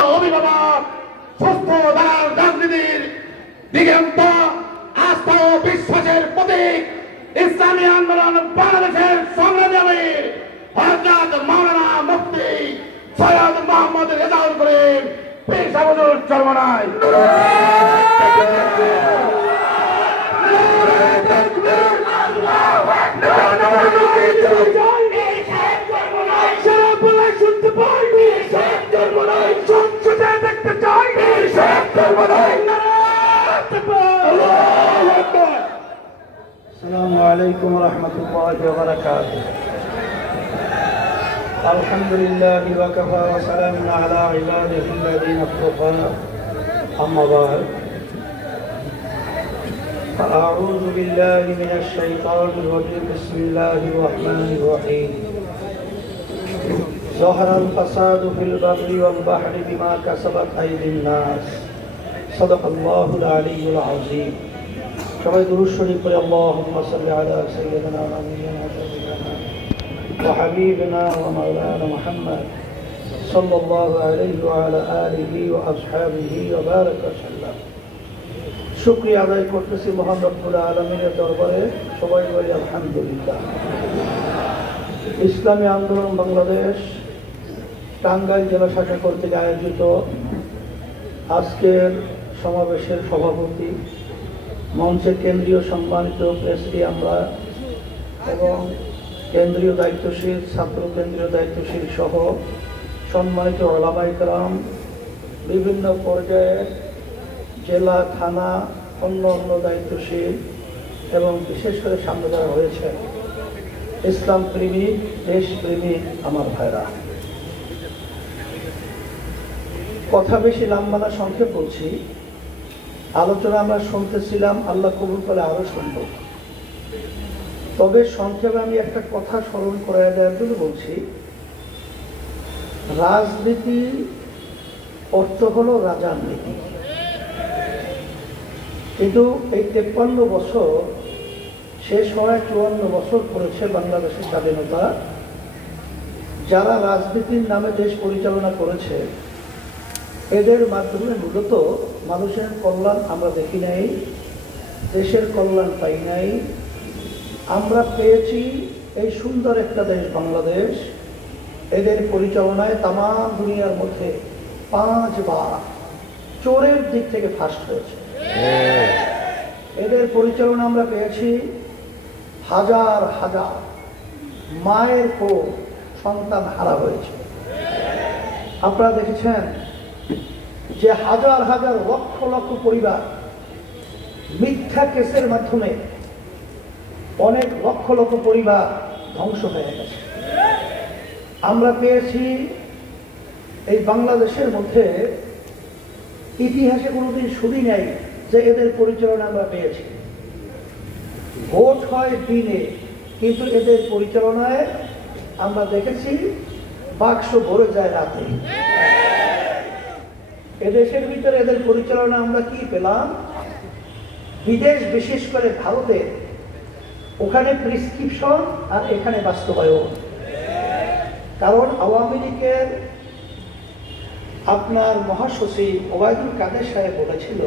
অভিভাবক সুস্থ দালাল রাজনীতির দিগন্ত আস্থা ও বিশ্বাসের প্রতীক ইসলামী আন্দোলন বাংলাদেশের সংগ্রামী হযরত মাওলানা মুফতি সৈয়দ মোহাম্মদ রেজাউল করিম পীর সাহেব হুজুর চরমনাই السلام عليكم ورحمة الله وبركاته. الحمد لله وكفى وسلام على عباده الذين اصطفى. أما بعد فأعوذ بالله من الشيطان الرجيم. بسم الله الرحمن الرحيم. ظهر الفساد في البر والبحر بما كسبت أيدي الناس. صدق الله العلي العظيم. সবাই দুরূদ শরীফ পড়ে আল্লাহুম্মা সাল্লি আলা সাইয়্যিদিনা ওয়া নাবিয়িনা ওয়া হাবিবিনা ওয়া মাওলানা মুহাম্মদ সাল্লাল্লাহু আলাইহি ওয়া আলা আলিহি ওয়া আসহাবিহি ওয়া বারাকা সাল্লাম। শুকরিয়া আদায় করতেছি মহান রব্বুল আলামিনের দরবারে। সবাই বলি আলহামদুলিল্লাহ। ইসলামী আন্দোলন বাংলাদেশ টাঙ্গাইল জেলা শাখা কর্তৃক আয়োজিত আজকের সমাবেশের সভাপতি, মঞ্চের কেন্দ্রীয় সম্মানিত প্রেসিডি আমরা এবং কেন্দ্রীয় দায়িত্বশীল, ছাত্র কেন্দ্রীয় দায়িত্বশীল সহ সম্মানিত ওলামায়ে কেরাম, বিভিন্ন পর্যায়ে জেলা, থানা, অন্য অন্য দায়িত্বশীল এবং বিশেষ করে সামনে যারা হয়েছে ইসলাম প্রেমিক, দেশপ্রেমিক আমার ভাইরা, কথা বেশি লম্বা না, সংক্ষেপ বলছি। আলোচনা আমরা শুনতেছিলাম, আল্লাহ কবুল করে আরো শুনব। তবে সংক্ষেপে আমি একটা কথা স্মরণ করাই দেওয়ার জন্য বলছি। রাজনীতি অর্থ হলো রাজার নীতি, কিন্তু এই 53 বছর শেষ হওয়ায় 54 বছর পড়েছে বাংলাদেশের স্বাধীনতা। যারা রাজনীতির নামে দেশ পরিচালনা করেছে এদের মাধ্যমে মূলত মানুষের কল্যাণ আমরা দেখি নাই, দেশের কল্যাণ পাই নাই। আমরা পেয়েছি এই সুন্দর একটা দেশ বাংলাদেশ। এদের পরিচালনায় তাম দুনিয়ার মধ্যে 5 বার চোরের দিক থেকে ফার্স্ট হয়েছে। এদের পরিচালনা আমরা পেয়েছি হাজার হাজার মায়ের কোল সন্তান হারা হয়েছে। আপনারা দেখেছেন যে হাজার হাজার লক্ষ লক্ষ পরিবার মিথ্যা কেসের মাধ্যমে অনেক লক্ষ লক্ষ পরিবার ধ্বংস হয়ে গেছে। আমরা পেয়েছি এই বাংলাদেশের মধ্যে ইতিহাসে কোনোদিন শুনি নাই যে এদের পরিচালনা আমরা পেয়েছি। ভোট হয় দিনে, কিন্তু এদের পরিচালনায় আমরা দেখেছি বাক্স ভরে যায় রাতে। এদেশের ভিতরে এদের পরিচালনা আমরা কি পেলাম? বিদেশ, বিশেষ করে ভারতে, ওখানে প্রেসক্রিপশন আর এখানে বাস্তবায়ন। কারণ আওয়ামী লীগের আপনার মহাসচিব ওবায়দুল কাদের সাহেব বলেছিল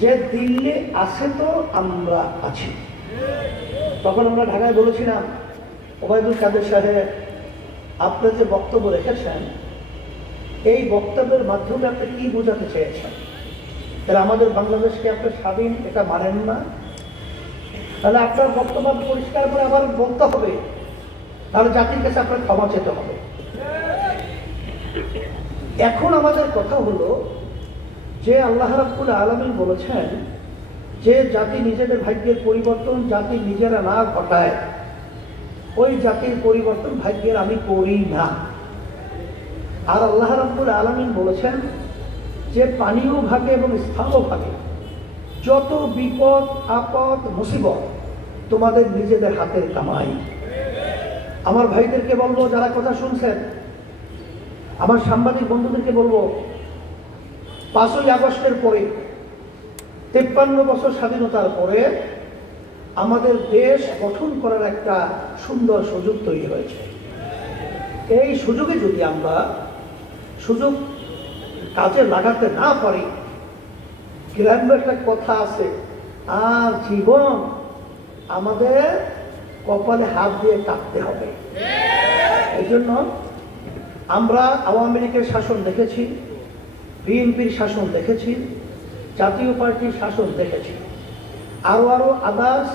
যে দিল্লি আছে তো আমরা আছি। তখন আমরা ঢাকায় বলেছিলাম, ওবায়দুল কাদের সাহেব আপনি যে বক্তব্য রেখেছেন এই বক্তব্যের মাধ্যমে আপনি কি বোঝাতে চেয়েছেন? তাহলে আমাদের বাংলাদেশকে আপনি স্বাধীন এটা মানেন না? তাহলে আপনার বক্তব্য পরিষ্কার করে আবার বলতে হবে, তাহলে জাতির কাছে আপনার ক্ষমা চেতে হবে। এখন আমাদের কথা হলো যে আল্লাহ রাব্বুল আলামিন বলেছেন যে জাতি নিজেদের ভাগ্যের পরিবর্তন জাতি নিজেরা না ঘটায়, ওই জাতির পরিবর্তন ভাগ্যের আমি করি না। আর আল্লাহ রাব্বুল আলামিন বলেছেন যে পানীয় ভাগে এবং স্থানীয় ভাগে যত বিপদ আপদ মুসিবত তোমাদের নিজেদের হাতের কামাই। আমার ভাইদেরকে বলবো, যারা কথা শুনছেন, আমার সাংবাদিক বন্ধুদেরকে বলবো, 5ই আগস্টের পরে 53 বছর স্বাধীনতার পরে আমাদের দেশ গঠন করার একটা সুন্দর সুযোগ তৈরি হয়েছে। এই সুযোগে যদি আমরা সুযোগ কাজে লাগাতে না পারি, গ্রাম্য একটা কথা আছে, আর জীবন আমাদের কপালে হাত দিয়ে কাটতে হবে। এই জন্য আমরা আওয়ামী লীগের শাসন দেখেছি, বিএনপির শাসন দেখেছি, জাতীয় পার্টির শাসন দেখেছি, আরো আদার্স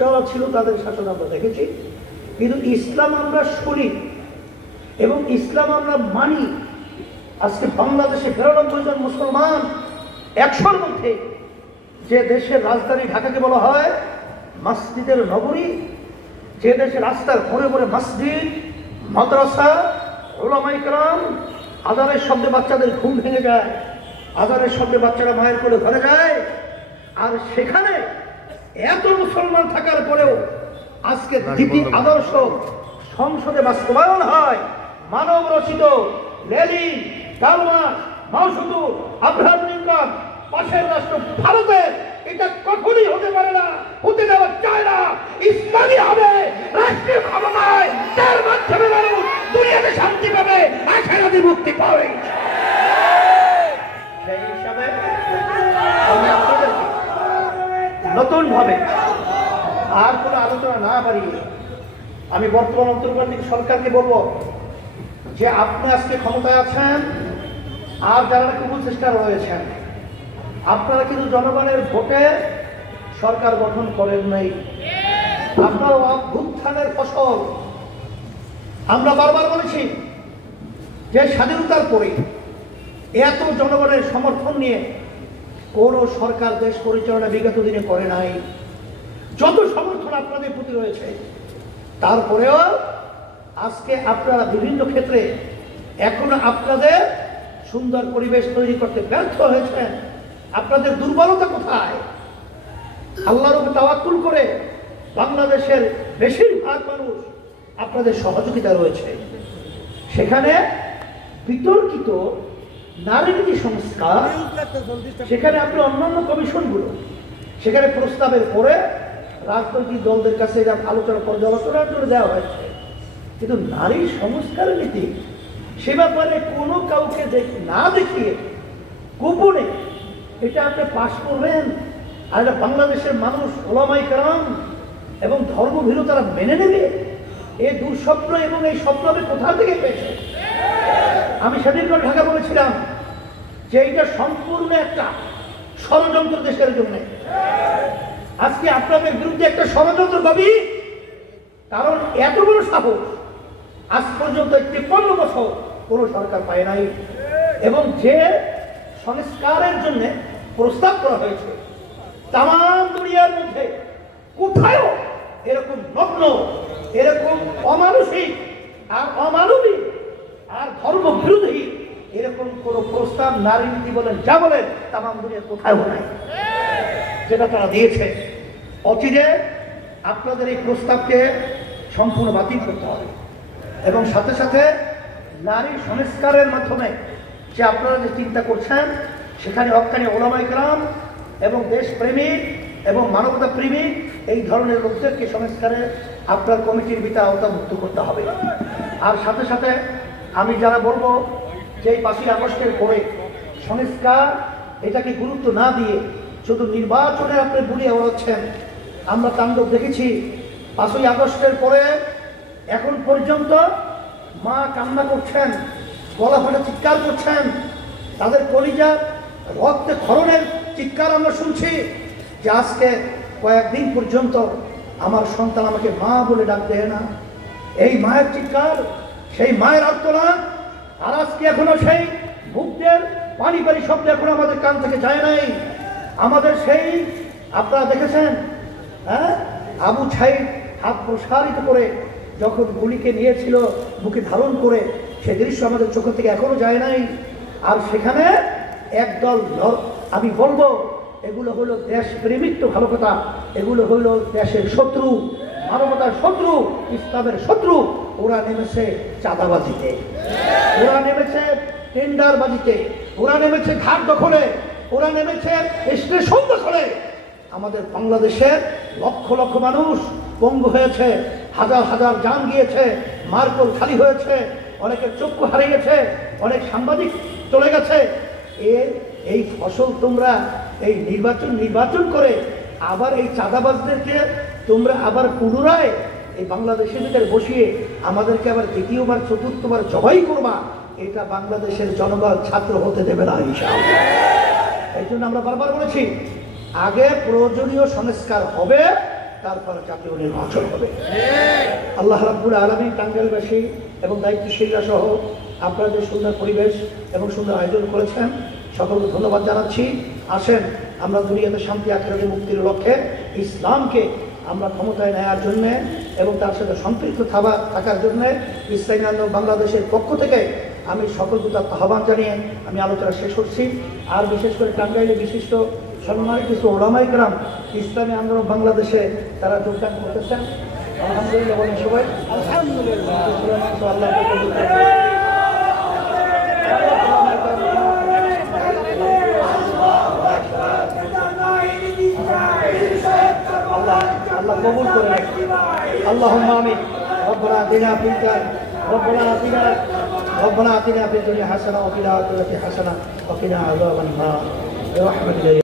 যারা ছিল তাদের শাসন আমরা দেখেছি। কিন্তু ইসলাম আমরা শুনি এবং ইসলাম আমরা মানি। আজকে বাংলাদেশে ৯২ জন মুসলমান ১০০-র মধ্যে, যে দেশের রাজধানী ঢাকাকে বলা হয় মসজিদের নগরী, যে দেশের রাস্তার ঘুরে ঘুরে মসজিদ, মাদ্রাসা, উলামায়ে কেরাম, আযানের শব্দে বাচ্চাদের ঘুম ভেঙে যায়, আযানের শব্দে বাচ্চারা মায়ের কোলে ঘরে যায়, আর সেখানে এত মুসলমান থাকার পরেও আজকে দ্বিতীয় আদর্শ সংসদে বাস্তবায়ন হয়, মানব রচিত লেনিন, কার্ল মার্কস, মাও সেতুং, আব্রাহাম লিঙ্কন, পাশের রাষ্ট্র ভারতের, এটা কখনোই হতে পারে না, হতে দেওয়া যায় না। ইসলামী হবে রাষ্ট্রীয় ক্ষমতায়, তার মাধ্যমে মানুষ দুনিয়াতে শান্তি পাবে, আখিরাতে মুক্তি পাবে। সেই হিসাবে আমি আপনাদেরকে নতুন ভাবে আর কোনো আলোচনা না বাড়িয়ে আমি বর্তমান অন্তর্বর্তী সরকারকে বলবো যে আপনি আজকে ক্ষমতায় আছেন, আর যারা কুমুল চেষ্টা রয়েছেন, আপনারা কিন্তু জনগণের ভোটে সরকার গঠন করেন নাই, আপনারা অভ্যুত্থানের ফসল। আমরা বারবার বলেছি যে স্বাধীনতার পরে এত জনগণের সমর্থন নিয়ে কোনো সরকার দেশ পরিচালনা বিগত দিনে করে নাই। যত সমর্থন আপনাদের প্রতি রয়েছে, তারপরেও আজকে আপনারা বিভিন্ন ক্ষেত্রে এখনো আপনাদের সুন্দর পরিবেশ তৈরি করতে ব্যর্থ হয়েছেন। আপনাদের দুর্বলতা কোথায়? আল্লাহর উপর তাওয়াক্কুল করে বাংলাদেশের বেশিরভাগ মানুষ আপনাদের সহযোগিতা রয়েছে। সেখানে বিতর্কিত নারী নীতি সংস্কার, সেখানে আপনি অন্যান্য কমিশনগুলো, সেখানে প্রস্তাবের পরে রাজনৈতিক দলদের কাছে আলোচনা পর্যালোচনার জন্য দেওয়া হয়েছে, কিন্তু নারী সংস্কার নীতি সে ব্যাপারে কোনো কাউকে না দেখিয়ে গোপনে এটা আপনি পাশ করবেন, আর এটা বাংলাদেশের মানুষ, ওলামায়ে কেরাম এবং ধর্মভীরু তারা মেনে নেবে? এই দুঃস্বপ্ন এবং এই স্বপ্ন আমি কোথা থেকে পেয়েছে? আমি সেদিন ঢাকা বলেছিলাম যে এটা সম্পূর্ণ একটা ষড়যন্ত্র দেশের জন্য। আজকে আপনাদের বিরুদ্ধে একটা ষড়যন্ত্র দাবি, কারণ এত বড় সাহস আজ পর্যন্ত ৫৩ বছর কোন সরকার পায় নাই, এবং যে সংস্কারের জন্য প্রস্তাব করা হয়েছে তাম দুনিয়ার মধ্যে কোথায়ও এরকম নগ্ন, এরকম অমানসিক আর অমানবিক আর ধর্ম বিরোধী এরকম কোন প্রস্তাব, নারী নীতি বলেন যা বলেন, তাম দুনিয়ার কোথাও নাই যেটা তারা দিয়েছে। অচিরে আপনাদের এই প্রস্তাবকে সম্পূর্ণ বাতিল করতে হবে, এবং সাথে সাথে নারী সংস্কারের মাধ্যমে যে আপনারা যে চিন্তা করছেন, সেখানে হক্কানি ওলামায়ে কেরাম এবং দেশপ্রেমিক এবং মানবতা প্রেমিক এই ধরনের লোকদেরকে সংস্কারে আপনার কমিটির ভিতরে আওতাভুক্ত করতে হবে। আর সাথে সাথে আমি যারা বলবো যে এই ৫ই আগস্টের পরে সংস্কার এটাকে গুরুত্ব না দিয়ে শুধু নির্বাচনে আপনি বুলিয়ে ওড়াচ্ছেন। আমরা তাণ্ডব দেখেছি ৫ই আগস্টের পরে এখন পর্যন্ত মা কান্না করছেন, গলা ফাটা চিৎকার করছেন, তাদের কলিজা রক্তে ক্ষরণের চিৎকার আমরা শুনছি, যে আজকে কয়েকদিন পর্যন্ত আমার সন্তান আমাকে মা বলে ডাক দেয় না। এই মায়ের চিৎকার, সেই মায়ের আর্তনাদ, আর আজকে এখনো সেই বুকদের পানি পানি শব্দ এখনো আমাদের কান থেকে যায় নাই। আমাদের সেই আপনারা দেখেছেন, হ্যাঁ, আবু ছাইদ হাত প্রসারিত করে যখন গুলিকে নিয়েছিল বুকে ধারণ করে, সে দৃশ্য আমাদের চোখ থেকে এখনো যায় নাই। আর সেখানে একদল, আমি বলবো এগুলো হলো দেশপ্রেমিক, তো ভালো কথা, এগুলো হলো দেশের শত্রু, মানবতার শত্রু, ইসলামের শত্রু। ওরা নেমেছে চাঁদাবাজিতে, ওরা নেমেছে টেন্ডারবাজিতে, ওরা নেমেছে ঘাট দখলে, ওরা নেমেছে স্টেশন দখলে। আমাদের বাংলাদেশের লক্ষ লক্ষ মানুষ পঙ্গু হয়েছে, হাজার হাজার জান গিয়েছে, মার্কল খালি হয়েছে, অনেকের চক্ষু হারিয়েছে, অনেক সাংবাদিক চলে গেছে। এই ফসল তোমরা এই নির্বাচন করে আবার এই চাঁদাবাজদেরকে তোমরা আবার পুনরায় এই বাংলাদেশের ভিতরে বসিয়ে আমাদেরকে আবার দ্বিতীয়বার চতুর্থবার জবাই করবা, এটা বাংলাদেশের জনগণ ছাত্র হতে দেবে না ইনশাআল্লাহ। এই জন্য আমরা বারবার বলেছি, আগে প্রয়োজনীয় সংস্কার হবে, তারপর জাতীয় নির্বাচন হবে। আল্লাহ রাব্বুল আলামিন টাঙ্গাইলবাসী এবং দায়িত্বশীলরা সহ আপনারা যে সুন্দর পরিবেশ এবং সুন্দর আয়োজন করেছেন, সকলকে ধন্যবাদ জানাচ্ছি। আসেন আমরা দুনিয়াতে শান্তি আখিরাতে মুক্তির লক্ষ্যে ইসলামকে আমরা ক্ষমতায় নেওয়ার জন্যে এবং তার সাথে সম্পৃক্ত থাকার জন্যে ইসলামী আন্দোলন বাংলাদেশের পক্ষ থেকে আমি সকলকে তার আহ্বান জানিয়ে আমি আলোচনা শেষ করছি। আর বিশেষ করে টাঙ্গাইলে বিশিষ্ট সম্মানিত কিছু ওলামায়ে কেরাম ইসলামী আন্দোলন বাংলাদেশে তারা যোগদান করতেছেন। আলহামদুলিল্লাহ বলেন সবাই আলহামদুলিল্লাহ। আল্লাহ কবুল করে আল্লাহুম্মা আমিন। রব্বানা আতিনা ফিদ দুনিয়া হাসানাহ ওয়া ফিল আখিরাতি হাসানাহ ওয়া কিনা আযাবান নার।